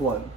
1.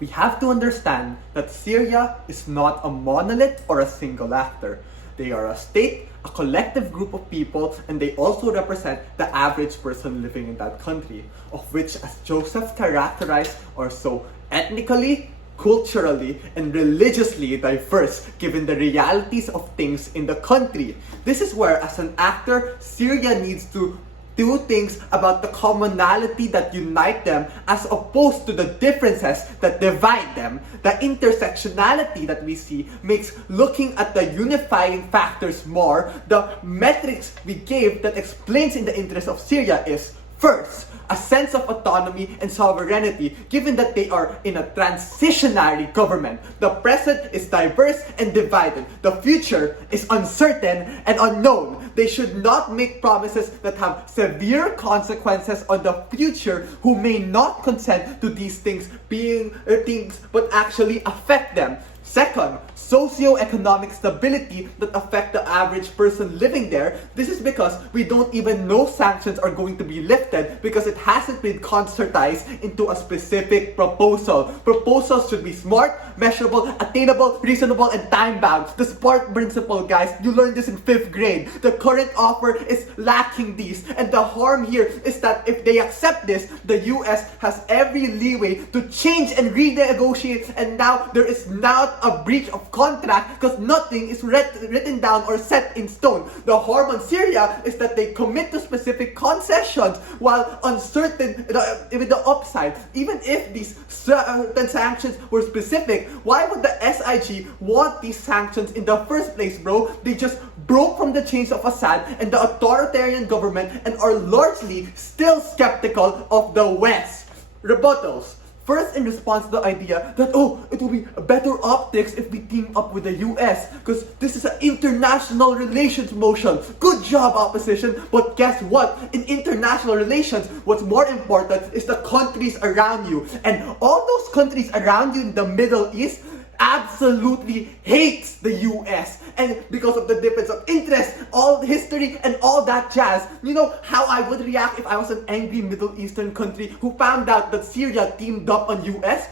We have to understand that Syria is not a monolith or a single actor. They are a state, a collective group of people, and they also represent the average person living in that country, of which, as Joseph characterized, are so ethnically, culturally, and religiously diverse given the realities of things in the country. This is where, as an actor, Syria needs to do things about the commonality that unite them as opposed to the differences that divide them. The intersectionality that we see makes looking at the unifying factors more. The metrics we gave that explains in the interest of Syria is, first, a sense of autonomy and sovereignty given that they are in a transitionary government. The present is diverse and divided. The future is uncertain and unknown. They should not make promises that have severe consequences on the future who may not consent to these things being things but actually affect them. Second, socioeconomic stability that affect the average person living there. This is because we don't even know sanctions are going to be lifted because it hasn't been concertized into a specific proposal. Proposals should be smart, measurable, attainable, reasonable, and time-bound. The SMART principle, guys, you learned this in 5th grade. The current offer is lacking these, and the harm here is that if they accept this, the US has every leeway to change and renegotiate, and now there is not a breach of contract because nothing is written down or set in stone. The harm on Syria is that they commit to specific concessions while uncertain with the upside. Even if these certain sanctions were specific, why would the SIG want these sanctions in the first place, bro? They just broke from the chains of Assad and the authoritarian government and are largely still skeptical of the West. Rebuttals. First, in response to the idea that, it will be better optics if we team up with the US because this is an international relations motion. Good job, opposition. But guess what? In international relations, what's more important is the countries around you. And all those countries around you in the Middle East absolutely hates the US, and because of the difference of interest, all the history and all that jazz. You know how I would react if I was an angry Middle Eastern country who found out that Syria teamed up on US?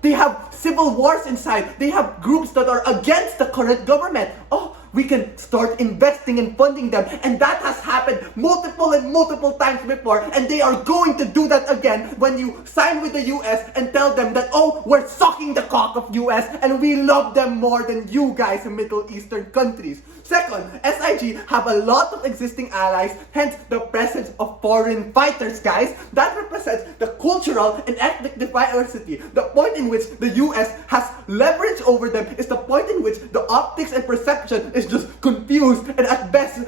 They have civil wars inside. They have groups that are against the current government. We can start investing and funding them, and that has happened multiple times before, and they are going to do that again when you sign with the US and tell them that, we're sucking the cock of US and we love them more than you guys in Middle Eastern countries. Second, SIG have a lot of existing allies, hence the presence of foreign fighters, guys. That represents the cultural and ethnic diversity. The point in which the US has leverage over them is the point in which the optics and perception is just confused and at best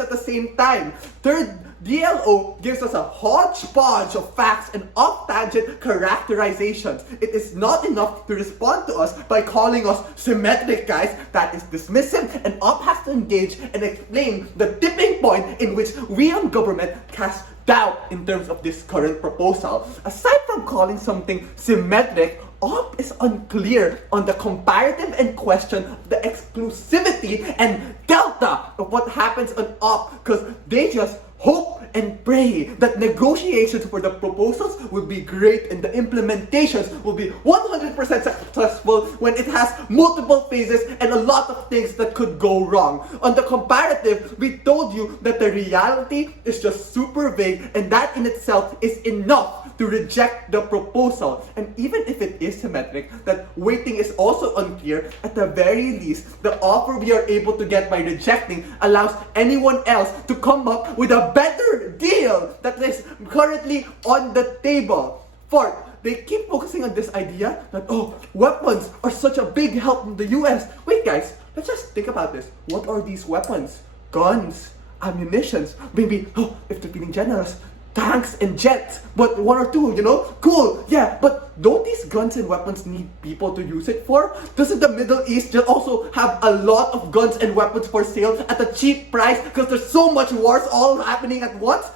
at the same time. Third, DLO gives us a hodgepodge of facts and off-tangent characterizations. It is not enough to respond to us by calling us symmetric, guys. That is dismissive, and OP has to engage and explain the tipping point in which we on government cast doubt in terms of this current proposal. Aside from calling something symmetric, OP is unclear on the comparative and question the exclusivity and delta of what happens on OP because they just hope and pray that negotiations for the proposals will be great and the implementations will be 100% successful when it has multiple phases and a lot of things that could go wrong. On the comparative, we told you that the reality is just super vague, and that in itself is enough to reject the proposal. And even if it is symmetric, that weighting is also unclear, at the very least, the offer we are able to get by rejecting allows anyone else to come up with a better deal that is currently on the table. Fourth, they keep focusing on this idea that, weapons are such a big help from the US. Wait, guys, let's just think about this. What are these weapons? Guns, ammunitions, maybe, if they're feeling generous, tanks and jets, but 1 or 2, cool, yeah, but don't these guns and weapons need people to use it for? Doesn't the Middle East just also have a lot of guns and weapons for sale at a cheap price because there's so much wars all happening at once?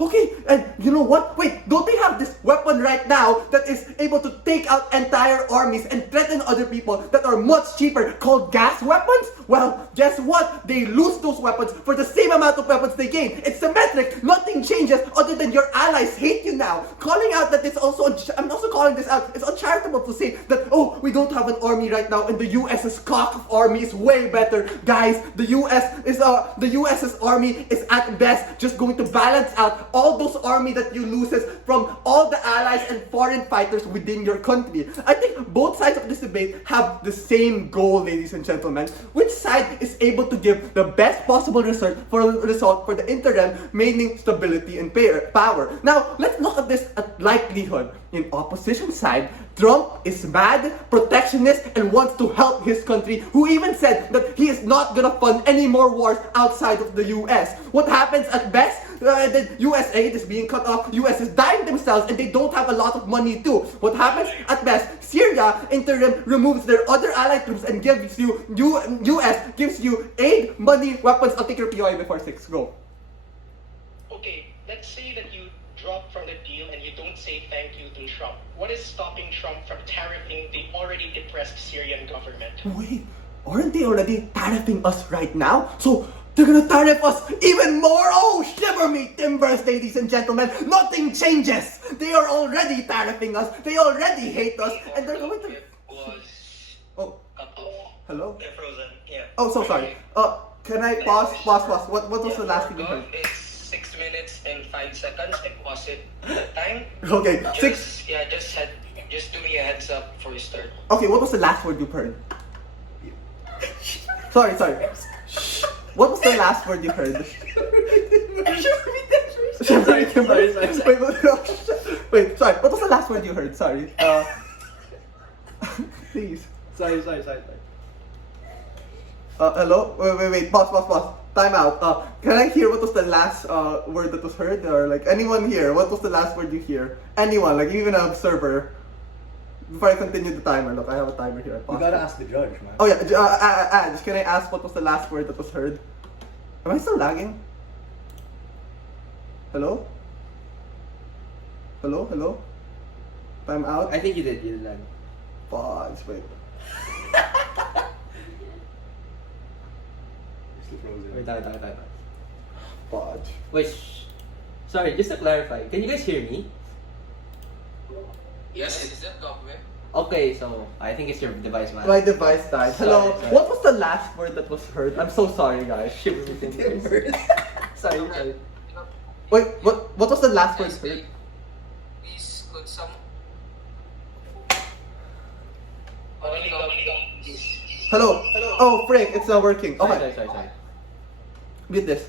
Okay, and you know what? Wait, don't they have this weapon right now that is able to take out entire armies and threaten other people that are much cheaper called gas weapons? well, guess what? They lose those weapons for the same amount of weapons they gain. It's symmetric. Nothing changes other than your allies hate you now. Calling out that it's also, I'm also calling this out, it's uncharitable to say that, oh, we don't have an army right now and the US's cock of army is way better. Guys, the US's army is at best just going to balance out all those army that you loses from all the allies and foreign fighters within your country. I think both sides of this debate have the same goal, ladies and gentlemen. Which side is able to give the best possible result for the interim, meaning stability and power? Now, let's look at this at likelihood. In opposition side, Trump is mad, protectionist, and wants to help his country, who even said that he is not gonna fund any more wars outside of the US. What happens at best? The US aid is being cut off, US is dying themselves, and they don't have a lot of money too. What happens at best? Syria, interim, removes their other allied troops and gives you, US gives you aid, money, weapons. I'll take your POI before 6, go. Okay, let's say that you drop from the deal and you don't say thank you to Trump. What is stopping Trump from tariffing the already depressed Syrian government? Wait, aren't they already tariffing us right now? So they're gonna tariff us even more? Oh, shiver me timbers, ladies and gentlemen. Nothing changes. They are already tariffing us. They already hate us, and they're going to. Oh, hello. They're frozen. Yeah. Oh, so sorry. Can I pause? What was the last thing you heard? It's 6 minutes and 5 seconds. I pause it that time. Okay, Just do me a heads up before you start. Okay, what was the last word you heard? Sorry. What was the last word you heard? Wait, sorry. What was the last word you heard? Sorry. Please. Sorry. Hello? Wait. Pause. Time out. Can I hear what was the last word that was heard? Or like anyone here? What was the last word you hear? Anyone? Like even an observer? Before I continue the timer, look, I have a timer here. You gotta ask the judge, man. Oh yeah, Ange, can I ask what was the last word that was heard? Am I still lagging? Hello? Time out? I think you did lag. Pause, wait. Still frozen. Wait, tayo. Pause. Wait, sorry, just to clarify, can you guys hear me? Yes, is that document? Okay, so I think it's your device, man. My device died. Hello? Sorry. What was the last word that was heard? I'm so sorry, guys. Shiver me timbers. Sorry. Wait, what was the last word heard? Please could some... Hello? Oh, Frank, it's not working. Okay, Sorry. read this.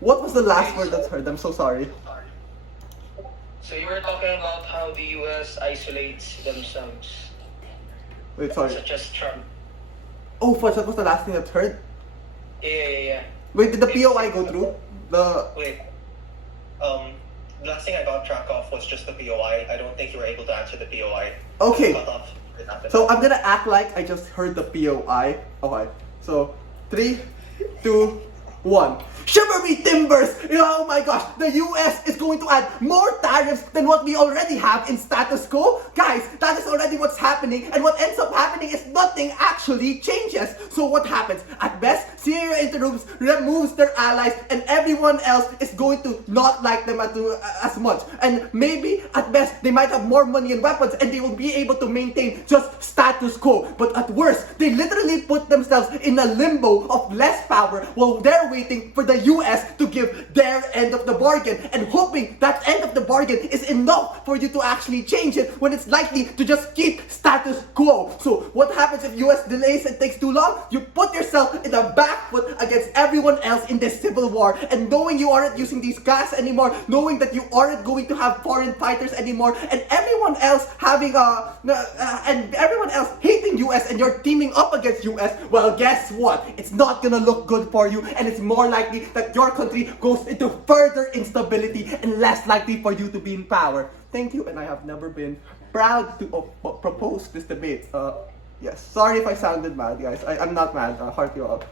What was the last word that's heard? I'm so sorry. So you were talking about how the US isolates themselves, Wait, sorry. such as Trump. Oh, fudge, that was the last thing that heard? Yeah. Wait, did the POI go through? Wait. The last thing I got track of was just the POI. I don't think you were able to answer the POI. Okay. Cut off right after So that. I'm gonna act like I just heard the POI. Okay. So 3, 2, 1. Shiver me timbers! Oh my gosh, the US is going to add more tariffs than what we already have in status quo. Guys, that is already what's happening, and what ends up happening is nothing actually changes. So what happens? At best, Syria interrupts, removes their allies, and everyone else is going to not like them as much. And maybe, at best, they might have more money and weapons, and they will be able to maintain just status quo. But at worst, they literally put themselves in a limbo of less power while they're waiting for the US to give their end of the bargain and hoping that end of the bargain is enough for you to actually change it when it's likely to just keep status quo. So what happens if US delays and takes too long? You put yourself in the back foot against everyone else in this civil war, and knowing you aren't using these gas anymore, knowing that you aren't going to have foreign fighters anymore, and everyone else having and everyone else hating US and you're teaming up against US, well, guess what? It's not gonna look good for you, and it's more likely that your country goes into further instability and less likely for you to be in power. Thank you, and I have never been proud to propose this debate. Yes, sorry if I sounded mad, guys. I'm not mad. Heart you up.